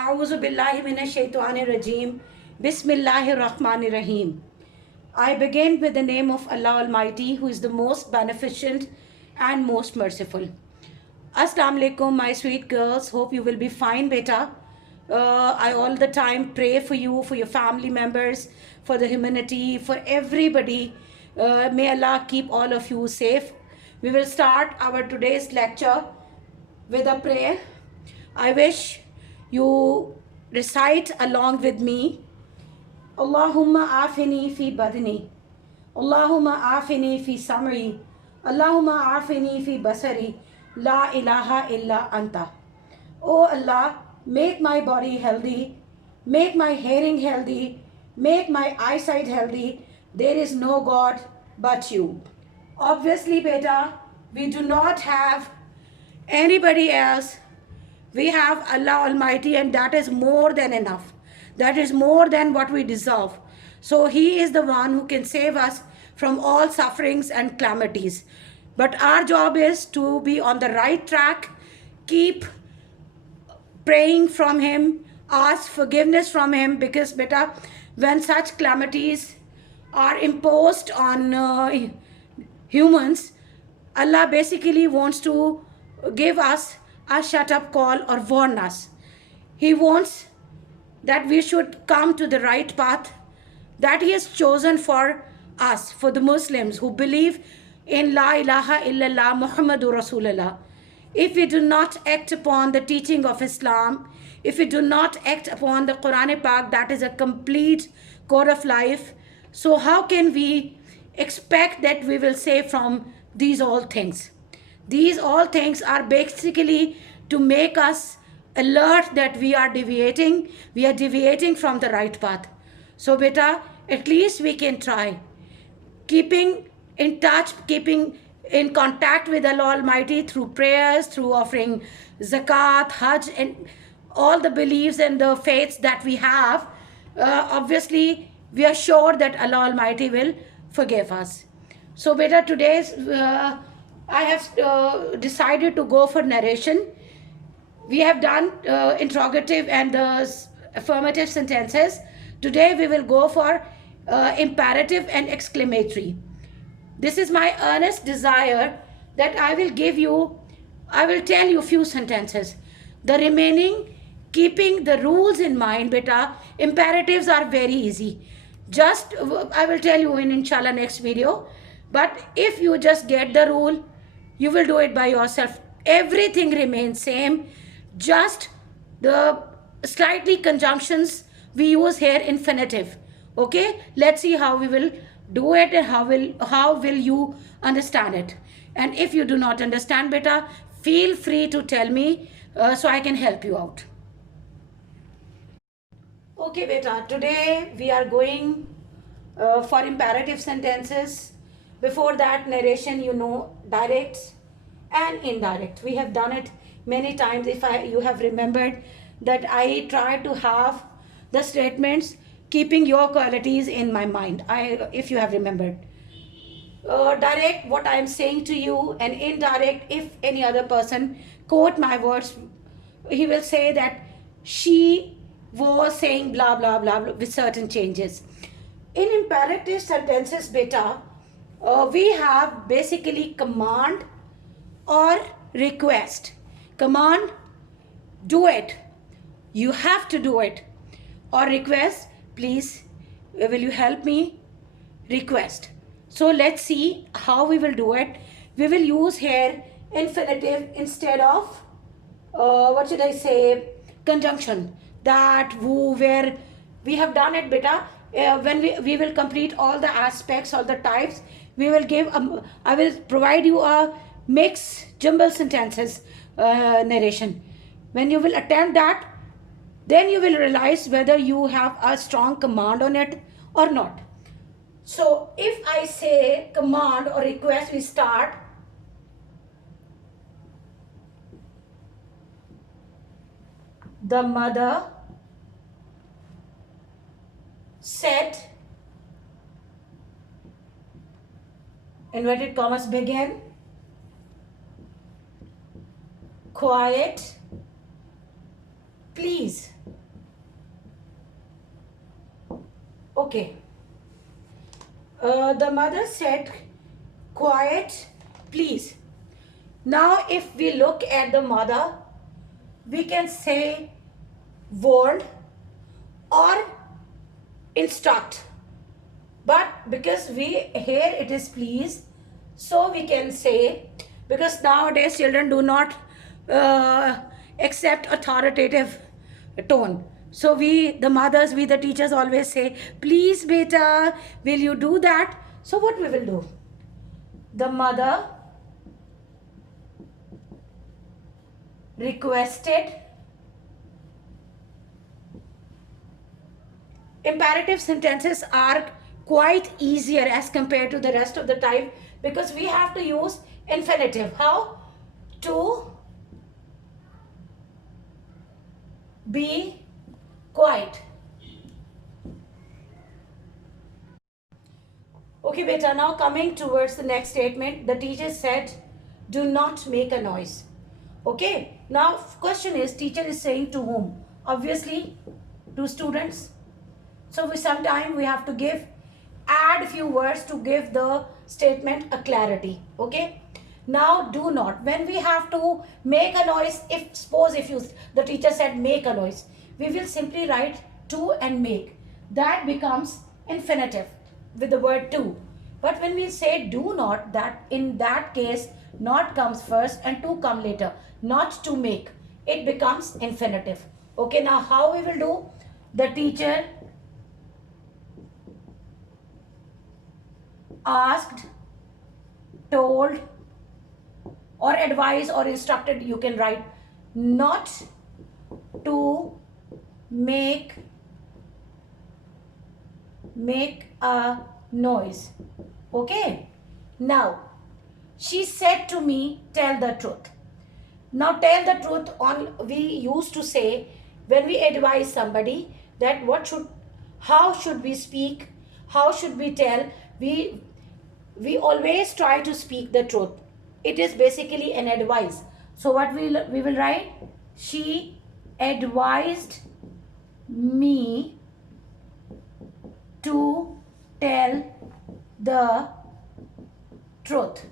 A'udhu billahi minash shaitanir rajeem. Bismillahir rahmanir rahim. I begin with the name of Allah Almighty, who is the most beneficent and most merciful. Assalamu alaikum, my sweet girls. Hope you will be fine, beta. I all the time pray for you, for your family members, for the humanity, for everybody. May Allah keep all of you safe. We will start our today's lecture with a prayer. I wish you recite along with me. Allahumma afini fi badni. Allahumma afini fi sam'i. Allahumma afini fi basari. La ilaha illa anta. Oh Allah, make my body healthy, make my hearing healthy, make my eyesight healthy. There is no God but you. Obviously, beta, we do not have anybody else. We have Allah Almighty, and that is more than enough. That is more than what we deserve. So He is the one who can save us from all sufferings and calamities. But our job is to be on the right track, keep praying from Him, ask forgiveness from Him, because beta, when such calamities are imposed on humans, Allah basically wants to give us a shut up call or warn us. He wants that we should come to the right path that He has chosen for us, for the Muslims who believe in La ilaha illallah Muhammadur Rasulullah. If we do not act upon the teaching of Islam, if we do not act upon the Quran Pak, that is a complete code of life, so how can we expect that we will save from these all things? These all things are basically to make us alert that we are deviating from the right path. So beta, at least we can try. Keeping in touch, keeping in contact with Allah Almighty through prayers, through offering zakat, hajj, and all the beliefs and the faiths that we have, obviously we are sure that Allah Almighty will forgive us. So beta, today's I have decided to go for narration. We have done interrogative and the affirmative sentences. Today we will go for imperative and exclamatory. This is my earnest desire that I will tell you a few sentences. The remaining, keeping the rules in mind, beta, imperatives are very easy. Just, I will tell you in inshallah next video. But if you just get the rule, you will do it by yourself. Everything remains same. Just the slightly conjunctions we use here infinitive. Okay, let's see how we will do it and how will you understand it. And if you do not understand, beta, feel free to tell me so I can help you out. Okay beta, today we are going for imperative sentences. Before that, narration, direct and indirect. We have done it many times. If you have remembered that I try to have the statements keeping your qualities in my mind. If you have remembered. Direct, what I am saying to you, and indirect, if any other person quote my words, he will say that she was saying blah blah blah, blah with certain changes. In imperative sentences, beta, we have basically command or request. Command, do it, you have to do it. Or request, please will you help me, request. So let's see how we will do it. We will use here infinitive instead of what should I say, conjunction. That, who, where. We have done it beta. When we will complete all the aspects, all the types, we will give I will provide you a mix jumble sentences narration. When you will attempt that, then you will realize whether you have a strong command on it or not. So if I say command or request, we start. The mother said, inverted commas begin, quiet, please. Okay. The mother said, quiet, please. Now, if we look at the mother, we can say warned or instruct. But because here it is please, so we can say, because nowadays children do not accept authoritative tone. So the mothers, the teachers always say, please beta, will you do that? So what we will do? The mother requested. Imperative sentences are quite easier as compared to the rest of the type because we have to use infinitive. How? To be quiet. Okay, beta, now coming towards the next statement, the teacher said, do not make a noise. Okay, now question is, teacher is saying to whom? Obviously, to students. So sometimes we have to add few words to give the statement a clarity. Okay. Now do not. When we have to make a noise, suppose the teacher said make a noise, we will simply write to and make. That becomes infinitive with the word to. But when we say do not, that in that case not comes first and to come later. Not to make. It becomes infinitive. Okay. Now how we will do? The teacher asked, told, or advised or instructed, you can write not to make a noise. Okay. Now, she said to me, tell the truth. Now, tell the truth we used to say when we advise somebody that how should we speak, how should we tell, we always try to speak the truth. It is basically an advice. So what we will write? She advised me to tell the truth.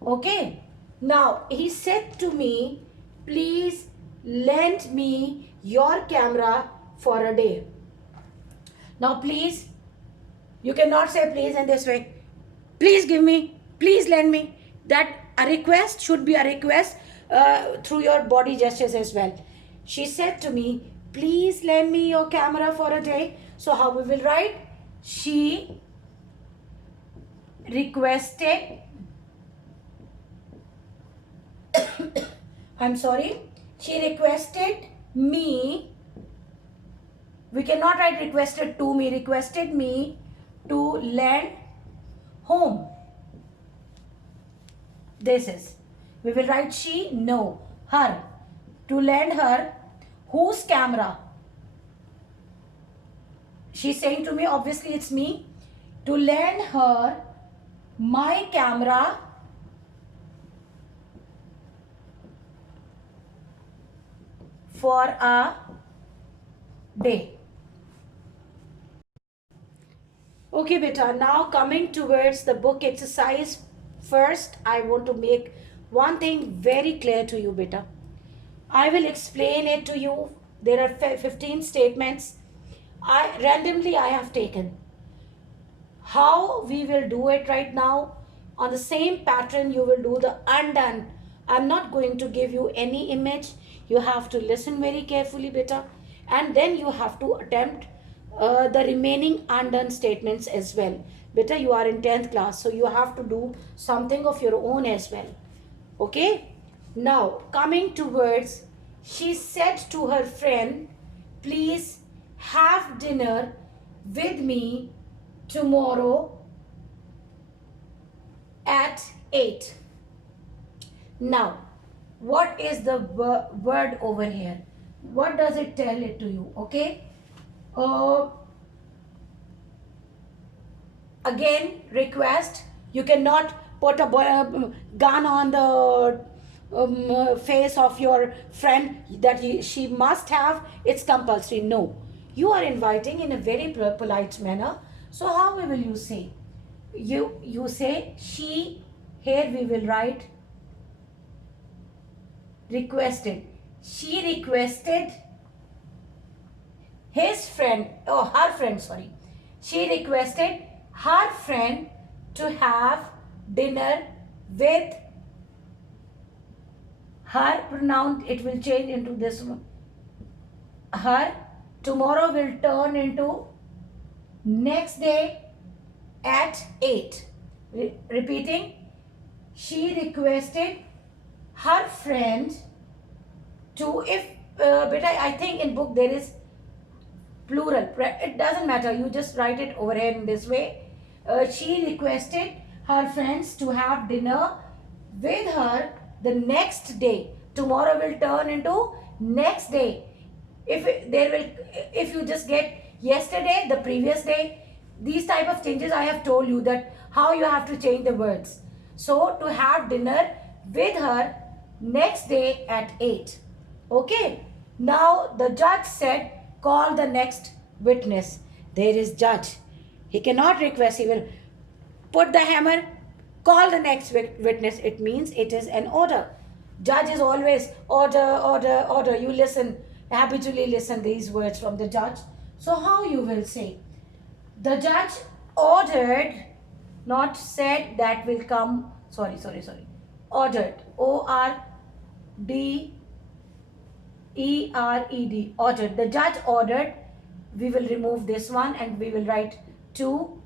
Okay. Now he said to me, please lend me your camera for a day. Now please, you cannot say please in this way. Please give me, please lend me. That a request should be a request through your body gestures as well. She said to me, please lend me your camera for a day. So how we will write? She requested, she requested me, we cannot write requested to me, requested me to lend whom? This is, we will write she, no, her, to lend her whose camera? She's saying to me, obviously it's me, to lend her my camera for a day. Okay, beta, now coming towards the book exercise. First, I want to make one thing very clear to you, beta. I will explain it to you. There are 15 statements. I have taken. How we will do it right now, on the same pattern you will do the undone. I'm not going to give you any image. You have to listen very carefully, beta. And then you have to attempt the remaining undone statements as well. Beta, you are in 10th class, so you have to do something of your own as well. Okay? Now, coming towards, she said to her friend, please have dinner with me tomorrow at 8. Now, what is the word over here? What does it tell it to you? Okay? Again, request. You cannot put a gun on the face of your friend that she must have. It's compulsory. No. You are inviting in a very polite manner. So how will you say? You say she. Here we will write requested. She requested his friend, oh, her friend, sorry. She requested her friend to have dinner with her. Pronoun, it will change into this one. Her. Tomorrow will turn into next day at 8. Repeating. She requested her friend to, if beta, I think in book there is plural. It doesn't matter. You just write it over here in this way. She requested her friends to have dinner with her the next day. Tomorrow will turn into next day. If you just get yesterday, the previous day, these type of changes I have told you that how you have to change the words. So to have dinner with her next day at 8. Okay. Now the judge said, call the next witness. There is judge. He cannot request. He will put the hammer, call the next witness. It means it is an order. Judge is always order, order, order. You listen, habitually listen these words from the judge. So how you will say? The judge ordered, not said that will come. Sorry. Ordered. O-R-D-E-R-E-D. Ordered. The judge ordered. We will remove this one and we will write to.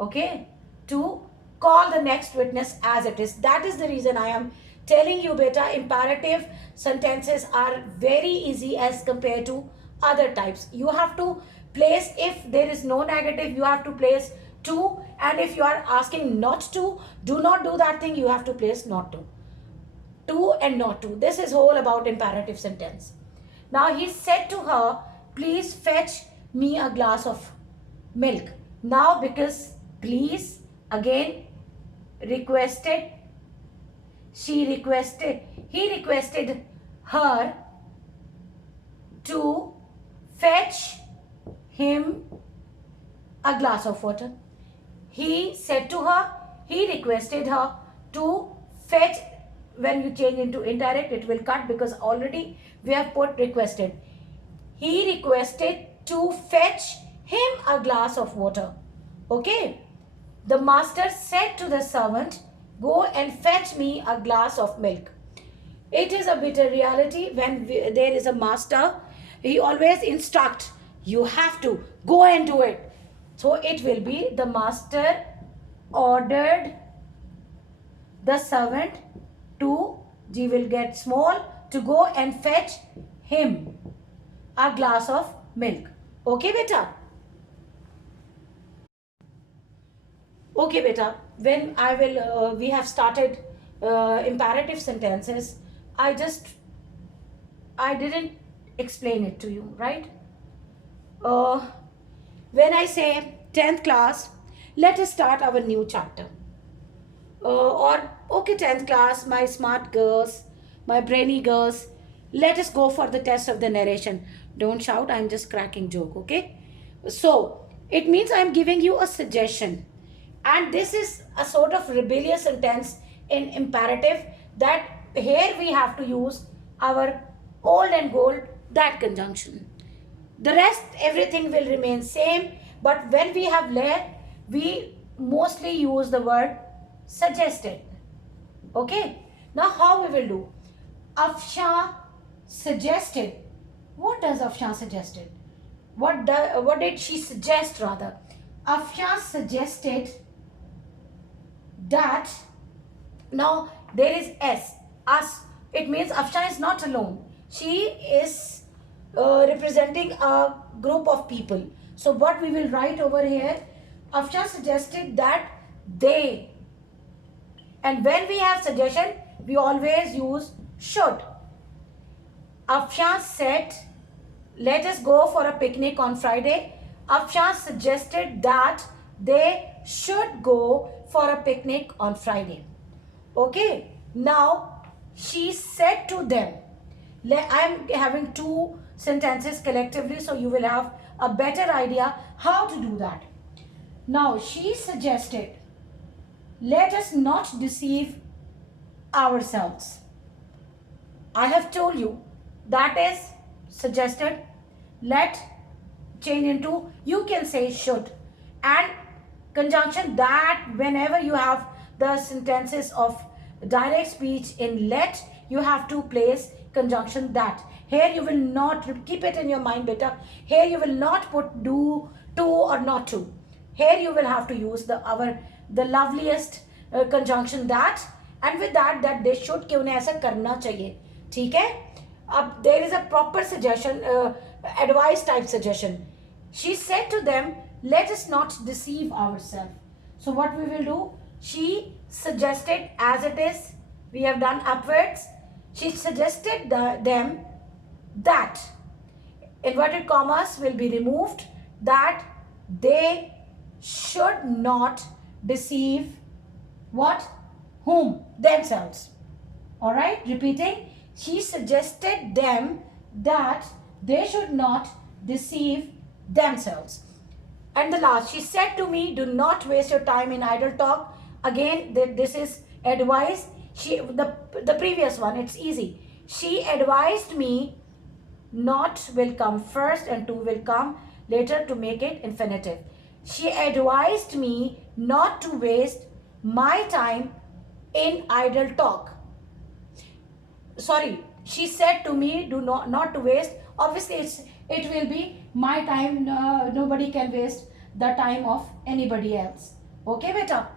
Okay. To call the next witness as it is. That is the reason I am telling you, beta, imperative sentences are very easy as compared to other types. You have to place, if there is no negative, you have to place to, and if you are asking not to, do not do that thing, you have to place not to. To and not to. This is all about imperative sentence. Now he said to her, please fetch me a glass of milk. Now because please, again, requested, he requested her to fetch him a glass of water. He said to her, he requested her to fetch. When you change into indirect, it will cut because already we have put requested. He requested to fetch him a glass of water. Okay. The master said to the servant, go and fetch me a glass of milk. It is a bitter reality when there is a master. He always instructs, you have to go and do it. So it will be the master ordered the servant to, G will get small, to go and fetch him a glass of milk. Okay, beta? Okay, beta. When I will, we have started imperative sentences, I didn't explain it to you, right? When I say 10th class, let us start our new chapter. Okay, 10th class, my smart girls, my brainy girls, let us go for the test of the narration. Don't shout, I'm just cracking joke, okay? So, it means I'm giving you a suggestion. And this is a sort of rebellious sentence in imperative, that here we have to use our old and gold, that conjunction. The rest, everything will remain same. But when we have let, we mostly use the word suggested. Okay. Now how we will do? Afshan suggested. What does Afshan suggested? What did she suggest rather? Afshan suggested that, now there is S, us. It means Afshan is not alone. She is representing a group of people. So what we will write over here, Afshan suggested that they, and when we have suggestion, we always use should. Afshan said, let us go for a picnic on Friday. Afshan suggested that they should go for a picnic on Friday. Okay. Now, she said to them, I am having two sentences collectively, so you will have a better idea how to do that. Now, she suggested, let us not deceive ourselves. I have told you that is suggested. Let change into, you can say should, and conjunction that. Whenever you have the sentences of direct speech in let, you have to place conjunction that. Here you will not, keep it in your mind better, here you will not put do, to, or not to. Here you will have to use the loveliest conjunction that, and with that they should कि उन्हें ऐसा करना चाहिए. ठीक है. अब there is a proper suggestion, advice type suggestion. She said to them, let us not deceive ourselves. So what we will do, she suggested, as it is, we have done upwards. She suggested them that inverted commas will be removed, that they should not deceive what? Whom? Themselves. All right, repeating. She suggested them that they should not deceive themselves. And the last, she said to me, do not waste your time in idle talk. Again, this is advice. The previous one, it's easy. She advised me, not will come first and to will come later to make it infinitive. She advised me not to waste my time in idle talk. Sorry, she said to me, do not to waste. Obviously, it will be my time. Nobody can waste the time of anybody else. Okay, beta.